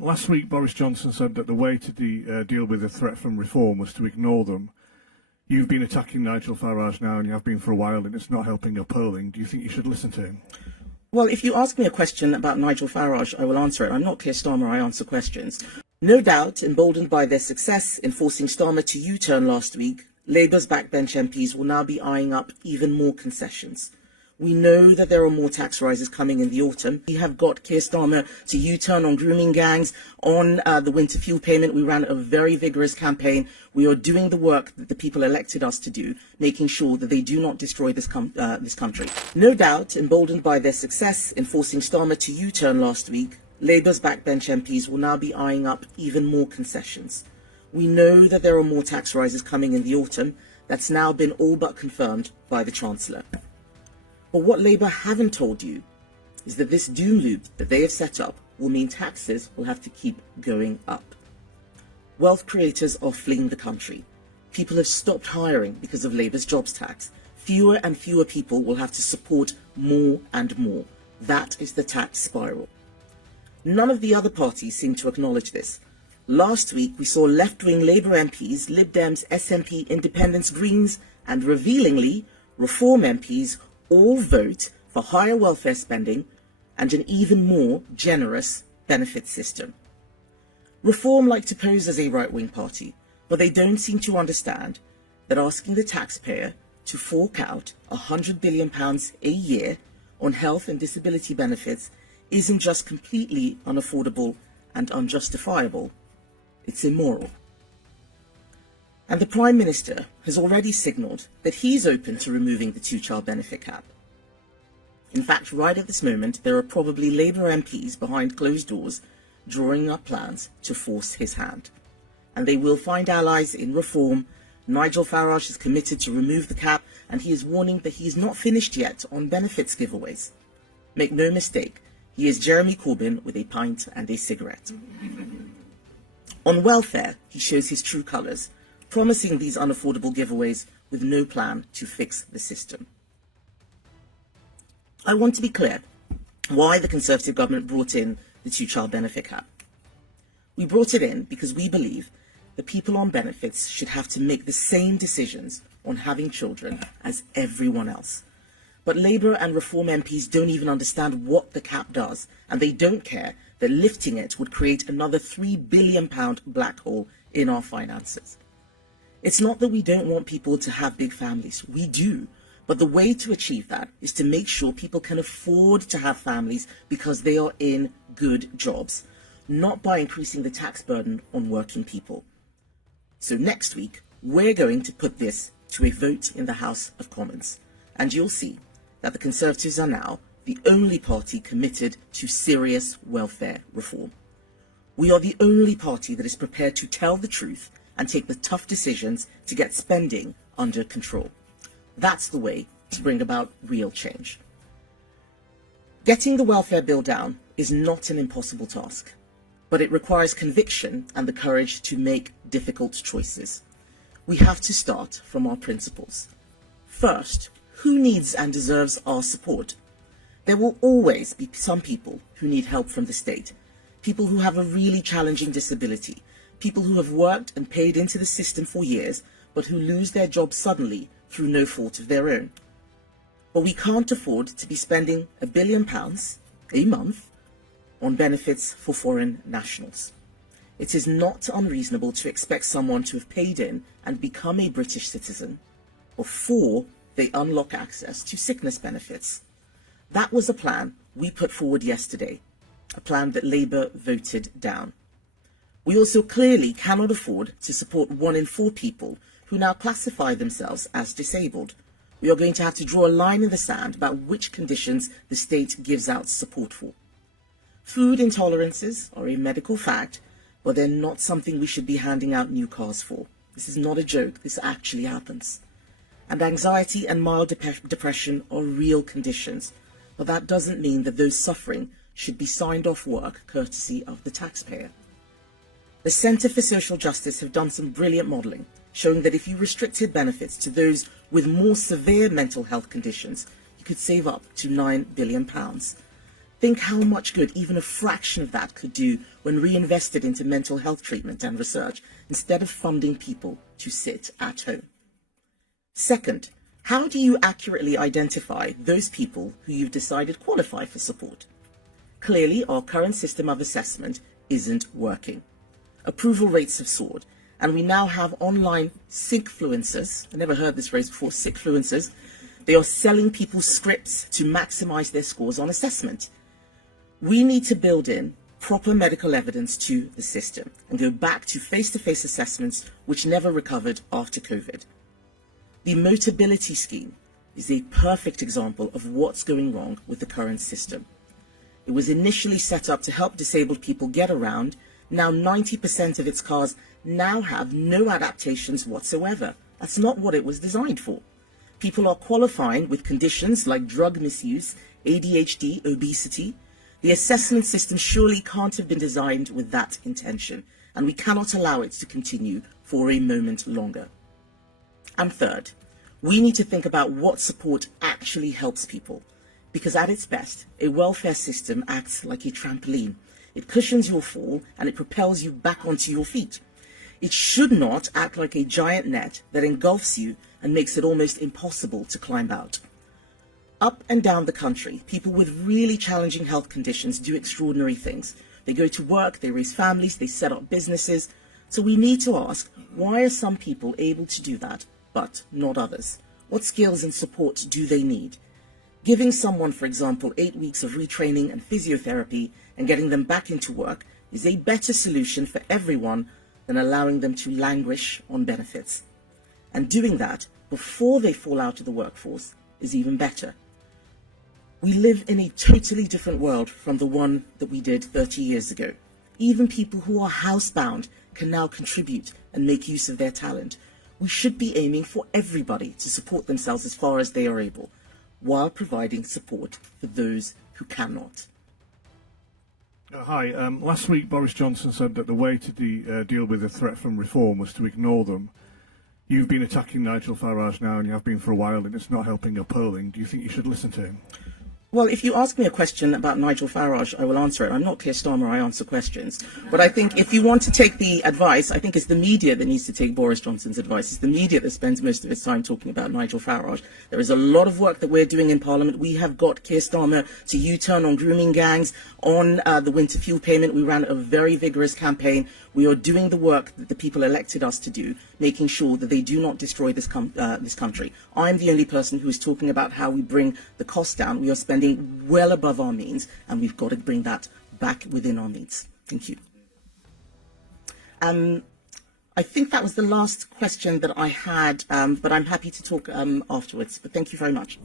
Last week, Boris Johnson said that the way to deal with the threat from reform was to ignore them. You've been attacking Nigel Farage now, and you have been for a while, and it's not helping your polling. Do you think you should listen to him? Well, if you ask me a question about Nigel Farage, I will answer it. I'm not Keir Starmer, I answer questions. No doubt, emboldened by their success in forcing Starmer to U-turn last week, Labour's backbench MPs will now be eyeing up even more concessions. We know that there are more tax rises coming in the autumn. We have got Keir Starmer to U-turn on grooming gangs, on the winter fuel payment. We ran a very vigorous campaign. We are doing the work that the people elected us to do, making sure that they do not destroy this country. No doubt, emboldened by their success in forcing Starmer to U-turn last week, Labour's backbench MPs will now be eyeing up even more concessions. We know that there are more tax rises coming in the autumn. That's now been all but confirmed by the Chancellor. But what Labour haven't told you is that this doom loop that they have set up will mean taxes will have to keep going up. Wealth creators are fleeing the country. People have stopped hiring because of Labour's jobs tax. Fewer and fewer people will have to support more and more. That is the tax spiral. None of the other parties seem to acknowledge this. Last week, we saw left-wing Labour MPs, Lib Dems, SNP, Independents, Greens, and revealingly, Reform MPs all vote for higher welfare spending and an even more generous benefit system. Reform like to pose as a right-wing party, but they don't seem to understand that asking the taxpayer to fork out £100 billion a year on health and disability benefits isn't just completely unaffordable and unjustifiable, it's immoral. And the Prime Minister has already signalled that he's open to removing the two-child benefit cap. In fact, right at this moment, there are probably Labour MPs behind closed doors drawing up plans to force his hand. And they will find allies in Reform. Nigel Farage is committed to remove the cap, and he is warning that he is not finished yet on benefits giveaways. Make no mistake, he is Jeremy Corbyn with a pint and a cigarette. On welfare, he shows his true colours, promising these unaffordable giveaways with no plan to fix the system. I want to be clear why the Conservative government brought in the two-child benefit cap. We brought it in because we believe that people on benefits should have to make the same decisions on having children as everyone else. But Labour and Reform MPs don't even understand what the cap does, and they don't care that lifting it would create another £3 billion black hole in our finances. It's not that we don't want people to have big families. We do. But the way to achieve that is to make sure people can afford to have families because they are in good jobs, not by increasing the tax burden on working people. So next week, we're going to put this to a vote in the House of Commons, and you'll see that the Conservatives are now the only party committed to serious welfare reform. We are the only party that is prepared to tell the truth and take the tough decisions to get spending under control. That's the way to bring about real change. Getting the welfare bill down is not an impossible task, but it requires conviction and the courage to make difficult choices. We have to start from our principles. First, who needs and deserves our support? There will always be some people who need help from the state, people who have a really challenging disability, people who have worked and paid into the system for years, but who lose their jobs suddenly through no fault of their own. But we can't afford to be spending £1 billion a month on benefits for foreign nationals. It is not unreasonable to expect someone to have paid in and become a British citizen before they unlock access to sickness benefits. That was a plan we put forward yesterday, a plan that Labour voted down. We also clearly cannot afford to support 1 in 4 people who now classify themselves as disabled. We are going to have to draw a line in the sand about which conditions the state gives out support for. Food intolerances are a medical fact, but they're not something we should be handing out new cars for. This is not a joke, this actually happens. And anxiety and mild depression are real conditions, but that doesn't mean that those suffering should be signed off work courtesy of the taxpayer. The Centre for Social Justice have done some brilliant modelling, showing that if you restricted benefits to those with more severe mental health conditions, you could save up to £9 billion. Think how much good even a fraction of that could do when reinvested into mental health treatment and research, instead of funding people to sit at home. Second, how do you accurately identify those people who you've decided qualify for support? Clearly, our current system of assessment isn't working. Approval rates have soared, and we now have online sickfluencers. I never heard this phrase before, sickfluencers. They are selling people scripts to maximize their scores on assessment. We need to build in proper medical evidence to the system and go back to face-to-face assessments which never recovered after COVID. The Motability Scheme is a perfect example of what's going wrong with the current system. It was initially set up to help disabled people get around. Now 90% of its cars now have no adaptations whatsoever. That's not what it was designed for. People are qualifying with conditions like drug misuse, ADHD, obesity. The assessment system surely can't have been designed with that intention, and we cannot allow it to continue for a moment longer. And third, we need to think about what support actually helps people, because at its best, a welfare system acts like a trampoline. It cushions your fall and it propels you back onto your feet. It should not act like a giant net that engulfs you and makes it almost impossible to climb out. Up and down the country, people with really challenging health conditions do extraordinary things. They go to work, they raise families, they set up businesses. So we need to ask, why are some people able to do that, but not others? What skills and support do they need? Giving someone, for example, 8 weeks of retraining and physiotherapy and getting them back into work is a better solution for everyone than allowing them to languish on benefits. And doing that before they fall out of the workforce is even better. We live in a totally different world from the one that we did 30 years ago. Even people who are housebound can now contribute and make use of their talent. We should be aiming for everybody to support themselves as far as they are able, while providing support for those who cannot. Hi. Last week, Boris Johnson said that the way to deal with the threat from reform was to ignore them. You've been attacking Nigel Farage now, and you have been for a while, and it's not helping your polling. Do you think you should listen to him? Well, if you ask me a question about Nigel Farage, I will answer it. I'm not Keir Starmer, I answer questions. But I think if you want to take the advice, I think it's the media that needs to take Boris Johnson's advice. It's the media that spends most of its time talking about Nigel Farage. There is a lot of work that we're doing in Parliament. We have got Keir Starmer to U-turn on grooming gangs, on the winter fuel payment. We ran a very vigorous campaign. We are doing the work that the people elected us to do, making sure that they do not destroy this country. I'm the only person who is talking about how we bring the cost down. We are spending well above our means, and we've got to bring that back within our means. Thank you. I think that was the last question that I had, but I'm happy to talk afterwards. But thank you very much.